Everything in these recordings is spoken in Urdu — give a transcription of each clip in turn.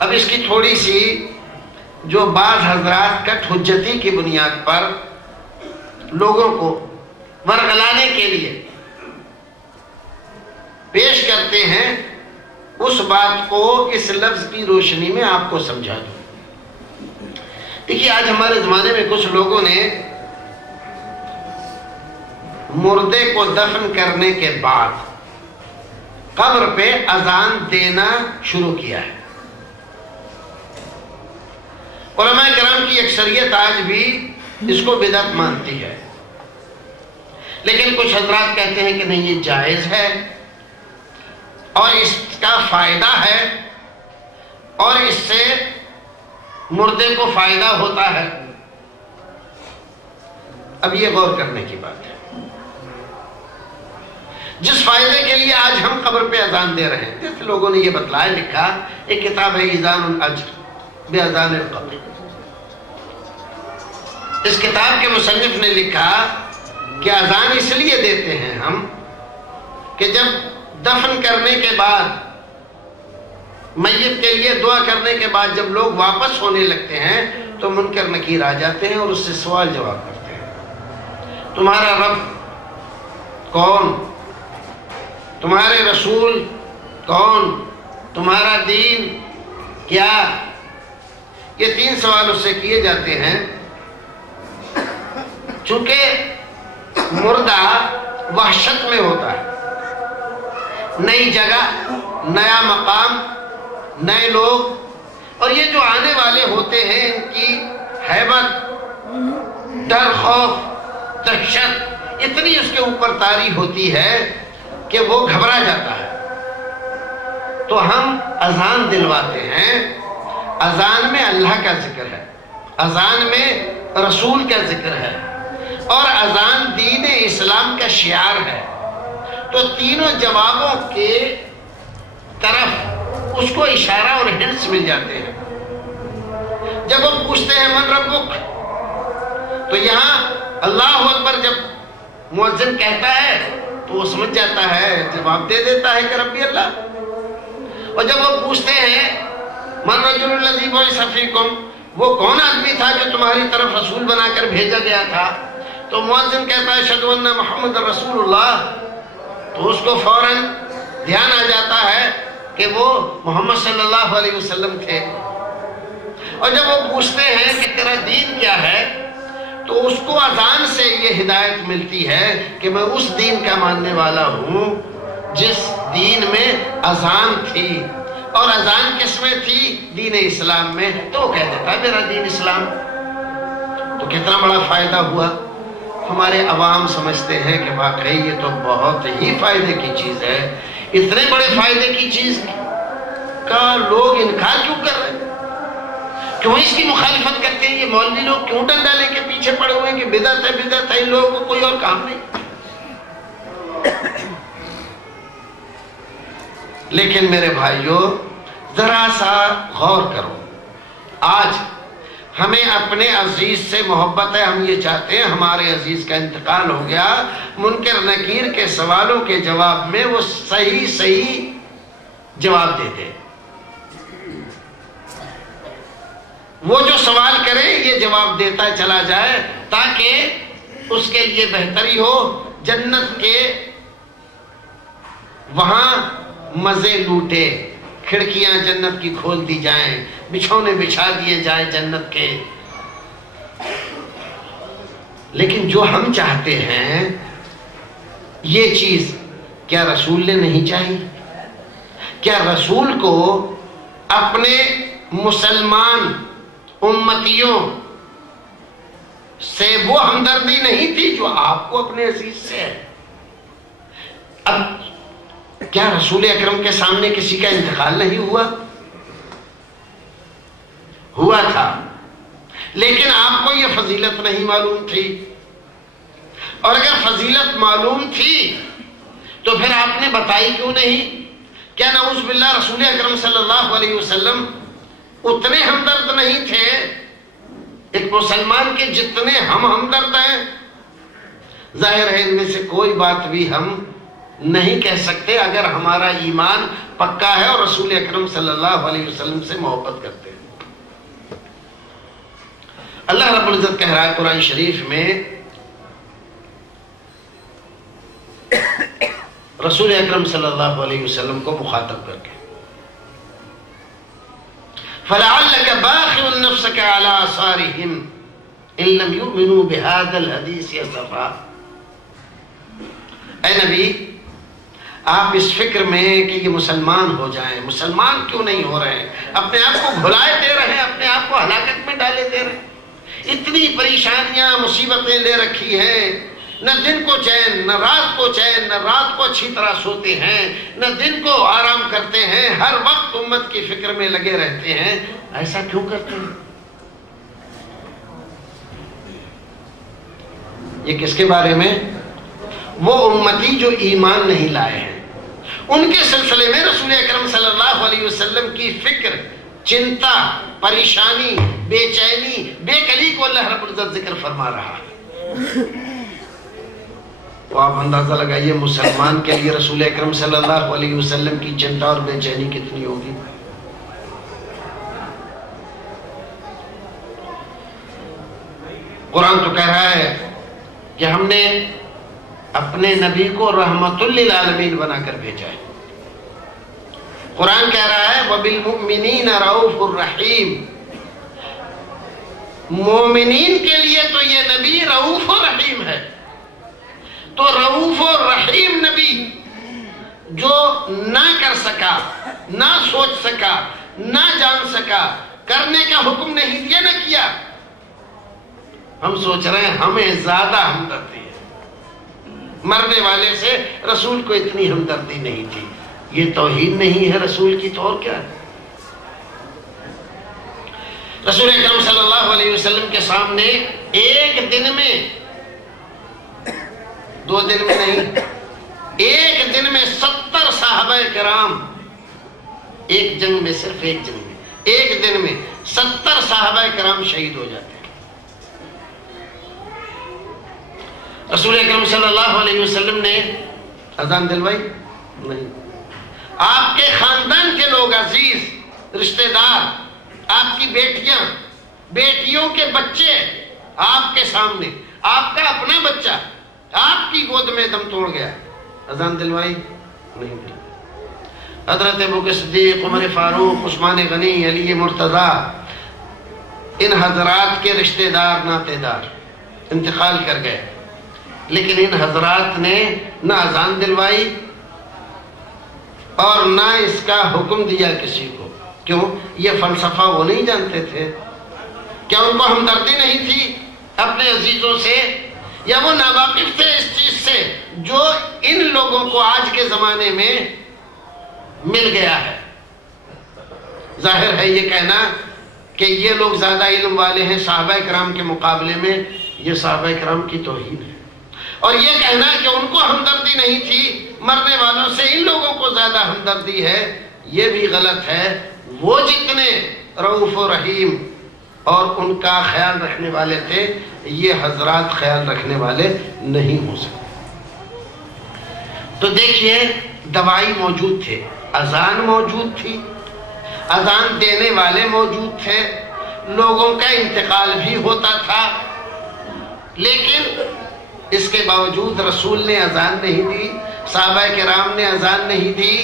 اب اس کی تھوڑی سی جو بعض حضرات کٹ حجتی کی بنیاد پر لوگوں کو ورغلانے کے لیے پیش کرتے ہیں، اس بات کو اس لفظ کی روشنی میں آپ کو سمجھا دوں۔ دیکھیے آج ہمارے زمانے میں کچھ لوگوں نے مردے کو دفن کرنے کے بعد قبر پہ اذان دینا شروع کیا ہے۔ علماء کرام کی اکثریت آج بھی اس کو بدعت مانتی ہے، لیکن کچھ حضرات کہتے ہیں کہ نہیں یہ جائز ہے اور اس کا فائدہ ہے اور اس سے مردے کو فائدہ ہوتا ہے۔ اب یہ غور کرنے کی بات ہے، جس فائدے کے لیے آج ہم قبر پہ اذان دے رہے ہیں، جیسے لوگوں نے یہ بتلایا، لکھا ایک کتاب ہے اذان الاجر باذان القبر، اس کتاب کے مصنف نے لکھا کہ اذان اس لیے دیتے ہیں ہم کہ جب دفن کرنے کے بعد، میت کے لیے دعا کرنے کے بعد جب لوگ واپس ہونے لگتے ہیں تو منکر نکیر آ جاتے ہیں اور اس سے سوال جواب کرتے ہیں، تمہارا رب کون، تمہارے رسول کون، تمہارا دین کیا؟ یہ 3 سوال اس سے کیے جاتے ہیں۔ چونکہ مردہ وحشت میں ہوتا ہے، نئی جگہ، نیا مقام، نئے لوگ، اور یہ جو آنے والے ہوتے ہیں ان کی ہیبت، ڈر، خوف، دہشت اتنی اس کے اوپر طاری ہوتی ہے کہ وہ گھبرا جاتا ہے۔ تو ہم اذان دلواتے ہیں، اذان میں اللہ کا ذکر ہے، اذان میں رسول کا ذکر ہے، اور اذان دین اسلام کا شعار ہے۔ تو تینوں جوابوں کے طرف اس کو اشارہ اور ہنٹس مل جاتے ہیں۔ جب وہ پوچھتے ہیں من ربک، تو یہاں اللہ اکبر جب مؤذن کہتا ہے تو وہ سمجھ جاتا ہے، جواب دے دیتا ہے کہ ربی اللہ۔ اور جب وہ پوچھتے ہیں من رجل الذی بعث فیکم، وہ کون آدمی تھا جو تمہاری طرف رسول بنا کر بھیجا گیا تھا، تو مؤذن کہتا ہے اشہد ان محمد رسول اللہ، تو اس کو فوراً دھیان آ جاتا ہے کہ وہ محمد صلی اللہ علیہ وسلم تھے۔ اور جب وہ پوچھتے ہیں کہ تیرا دین کیا ہے، تو اس کو اذان سے یہ ہدایت ملتی ہے کہ میں اس دین کا ماننے والا ہوں جس دین میں اذان تھی، اور اذان کس میں تھی؟ دین اسلام میں۔ تو وہ کہہ دیتا ہے میرا دین اسلام۔ تو کتنا بڑا فائدہ ہوا۔ ہمارے عوام سمجھتے ہیں کہ واقعی یہ تو بہت ہی فائدے کی چیز ہے، اتنے بڑے فائدے کی چیز کا لوگ انکار کیوں کر رہے ہیں، کیوں اس کی مخالفت کرتے ہیں؟ یہ مولوی لوگ کیوں ڈنڈا لے کے پیچھے پڑے ہوئے ہیں کہ بدعت ہے بدعت ہے، ان لوگوں کو کوئی اور کام نہیں۔ لیکن میرے بھائیوں ذرا سا غور کرو، آج ہمیں اپنے عزیز سے محبت ہے، ہم یہ چاہتے ہیں ہمارے عزیز کا انتقال ہو گیا، منکر نکیر کے سوالوں کے جواب میں وہ صحیح جواب دے دے، وہ جو سوال کرے یہ جواب دیتا چلا جائے تاکہ اس کے لیے بہتری ہو، جنت کے وہاں مزے لوٹے، کھڑکیاں جنت کی کھول دی جائیں، بچھونے بچھا دیے جائیں جنت کے۔ لیکن جو ہم چاہتے ہیں یہ چیز کیا رسول نے نہیں چاہی؟ کیا رسول کو اپنے مسلمان امتیوں سے وہ ہمدردی نہیں تھی جو آپ کو اپنے عزیز سے ہے؟ اب کیا رسول اکرم کے سامنے کسی کا انتقال نہیں ہوا تھا، لیکن آپ کو یہ فضیلت نہیں معلوم تھی، اور اگر فضیلت معلوم تھی تو پھر آپ نے بتائی کیوں نہیں؟ کیا نعوذ باللہ رسول اکرم صلی اللہ علیہ وسلم اتنے ہمدرد نہیں تھے ایک مسلمان کے جتنے ہم ہمدرد ہیں؟ ظاہر ہے ان میں سے کوئی بات بھی ہم نہیں کہہ سکتے اگر ہمارا ایمان پکا ہے اور رسول اکرم صلی اللہ علیہ وسلم سے محبت کرتے ہیں۔ اللہ رب العزت کہہ رہا ہے قرآن شریف میں رسول اکرم صلی اللہ علیہ وسلم کو مخاطب کر کے، فَلَعَلَّكَ بَاخِعٌ نَفْسَكَ عَلَىٰ آثَارِهِمْ إِن لَّمْ يُؤْمِنُوا بِهَٰذَا الْحَدِيثِ أَسَفًا۔ اے نبی، آپ اس فکر میں کہ یہ مسلمان ہو جائیں، مسلمان کیوں نہیں ہو رہے ہیں، اپنے آپ کو بھلائے دے رہے ہیں، اپنے آپ کو ہلاکت میں ڈالے دے رہے ہیں، اتنی پریشانیاں مصیبتیں لے رکھی ہیں، نہ دن کو چین، نہ رات کو چین، نہ رات کو اچھی طرح سوتے ہیں، نہ دن کو آرام کرتے ہیں، ہر وقت امت کی فکر میں لگے رہتے ہیں، ایسا کیوں کرتے ہیں؟ یہ کس کے بارے میں؟ وہ امتی جو ایمان نہیں لائے ہیں، ان کے سلسلے میں رسول اکرم صلی اللہ علیہ وسلم کی فکر، چنتا، پریشانی، بے چینی، بے کلی کو اللہ رب العزت ذکر فرما رہا ہے۔ تو آپ اندازہ لگائیے مسلمان کے لیے رسول اکرم صلی اللہ علیہ وسلم کی چنتا اور بے چینی کتنی ہوگی۔ قرآن تو کہہ رہا ہے کہ ہم نے اپنے نبی کو رحمت للعالمین بنا کر بھیجا ہے۔ قرآن کہہ رہا ہے وَبِالْمُؤْمِنِينَ رَؤُوفٌ رَحِيمٌ، مومنین کے لیے تو یہ نبی رؤوف و رحیم ہے۔ تو رؤوف و رحیم نبی جو نہ کر سکا، نہ سوچ سکا، نہ جان سکا، کرنے کا حکم نہیں دیا، نہ کیا، ہم سوچ رہے ہیں ہمیں زیادہ ہمدردی ہے، مرنے والے سے رسول کو اتنی ہمدردی نہیں تھی۔ یہ توہین نہیں ہے رسول کی تو اور کیا ہے؟ رسول اکرم صلی اللہ علیہ وسلم کے سامنے ایک دن میں، 2 دن میں نہیں، ایک دن میں 70 صحابہ کرام، ایک جنگ میں، صرف ایک جنگ میں، ایک دن میں 70 صحابہ کرام شہید ہو جاتے ہیں۔ رسول اکرم صلی اللہ علیہ وسلم نے اذان دلوائی نہیں۔ آپ کے خاندان کے لوگ، عزیز رشتہ دار، آپ کی بیٹیاں، بیٹیوں کے بچے آپ کے سامنے، آپ کا اپنا بچہ آپ کی گود میں دم توڑ گیا، اذان دلوائی نہیں دی۔ حضرت ابوبکر صدیق، عمر فاروق، عثمان غنی، علی مرتضیٰ، ان حضرات کے رشتہ دار، ناطے دار انتقال کر گئے، لیکن ان حضرات نے نہ اذان دلوائی اور نہ اس کا حکم دیا کسی کو۔ کیوں؟ یہ فلسفہ وہ نہیں جانتے تھے؟ کیا ان کو ہمدردی نہیں تھی اپنے عزیزوں سے؟ یا وہ ناواقف تھے اس چیز سے جو ان لوگوں کو آج کے زمانے میں مل گیا ہے؟ ظاہر ہے یہ کہنا کہ یہ لوگ زیادہ علم والے ہیں صحابہ کرام کے مقابلے میں، یہ صحابہ کرام کی توہین ہے۔ اور یہ کہنا کہ ان کو ہمدردی نہیں تھی مرنے والوں سے، ان لوگوں کو زیادہ ہمدردی ہے، یہ بھی غلط ہے۔ وہ جتنے رؤوف و رحیم اور ان کا خیال رکھنے والے تھے، یہ حضرات خیال رکھنے والے نہیں ہو سکتے۔ تو دیکھیے، دوائی موجود تھے، اذان موجود تھی، اذان دینے والے موجود تھے، لوگوں کا انتقال بھی ہوتا تھا، لیکن اس کے باوجود رسول نے اذان نہیں دی، صحابہ کرام نے اذان نہیں دی،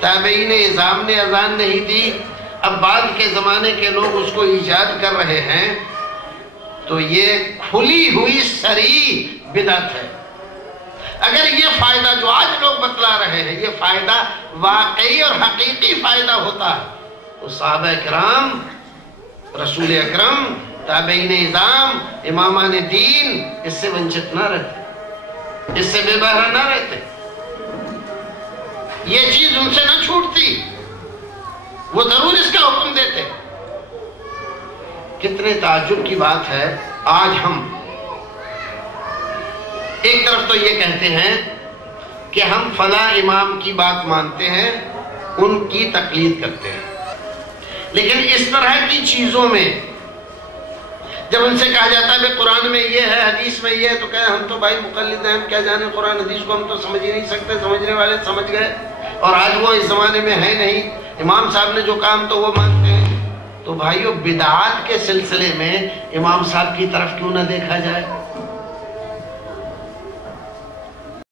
تابعین اعظام نے اذان نہیں دی۔ اب بعد کے زمانے کے لوگ اس کو ایجاد کر رہے ہیں، تو یہ کھلی ہوئی صریح بدعت ہے۔ اگر یہ فائدہ جو آج لوگ بتلا رہے ہیں، یہ فائدہ واقعی اور حقیقی فائدہ ہوتا ہے، تو صحابہ کرام، رسول اکرم، تابعین اعظام، امامان دین اس سے ونچت نہ رہتے، اس سے بے بہرہ نہ رہتے، یہ چیز ان سے نہ چھوٹتی، وہ ضرور اس کا حکم دیتے۔ کتنے تعجب کی بات ہے، آج ہم ایک طرف تو یہ کہتے ہیں کہ ہم فلاں امام کی بات مانتے ہیں، ان کی تقلید کرتے ہیں، لیکن اس طرح کی چیزوں میں جب ان سے کہا جاتا ہے کہ قرآن میں یہ ہے، حدیث میں یہ ہے، تو کہے ہم تو بھائی مقلد ہیں، ہم کیا جانے قرآن حدیث کو، ہم تو سمجھ ہی نہیں سکتے، سمجھنے والے سمجھ گئے، اور آج وہ اس زمانے میں ہے نہیں، امام صاحب نے جو کام تو وہ مانتے ہیں. تو بھائیو بدعات کے سلسلے میں امام صاحب کی طرف کیوں نہ دیکھا جائے؟